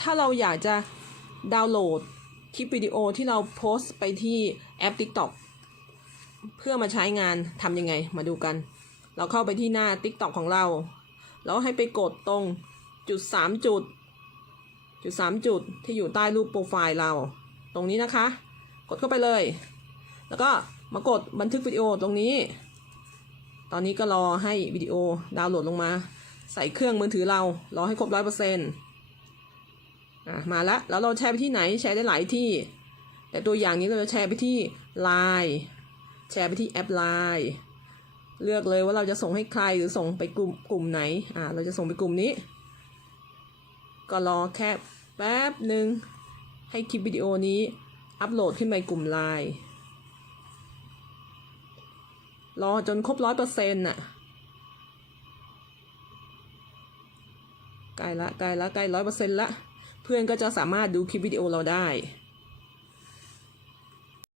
ถ้าเราอยากจะดาวน์โหลดคลิปวิดีโอที่เราโพสต์ไปที่แอป TikTok เพื่อมาใช้งานทำยังไงมาดูกัน เราเข้าไปที่หน้า TikTok ของเรา แล้วให้ไปกดตรงจุด 3 จุด จุด 3 จุดที่อยู่ใต้รูปโปรไฟล์เรา ตรงนี้นะคะ กดเข้าไปเลย แล้วก็มากดบันทึกวิดีโอตรงนี้ ตอนนี้ก็รอให้วิดีโอดาวน์โหลดลงมา ใส่เครื่องมือถือเรา รอให้ครบร้อยเปอร์เซ็นต์ อะมาแล้วแล้วเราแชร์ไปที่ไหนแชร์ได้หลายที่ แต่ตัวอย่างนี้เราจะแชร์ไปที่ Line แชร์ไปที่แอป Line เลือกเลยว่าเราจะส่งให้ใครหรือส่งไปกลุ่มกลุ่มไหนอ่าเราจะส่งไปกลุ่มนี้ ก็รอแค่แป๊บหนึ่งให้คลิปวิดีโอนี้อัปโหลดขึ้นไปกลุ่ม Line รอจนครบร้อยเปอร์เซ็นต์น่ะใกล้ละใกล้ละใกล้ร้อยเปอร์เซ็นต์ละ เพื่อนก็จะสามารถดูคลิปวิดีโอเราได้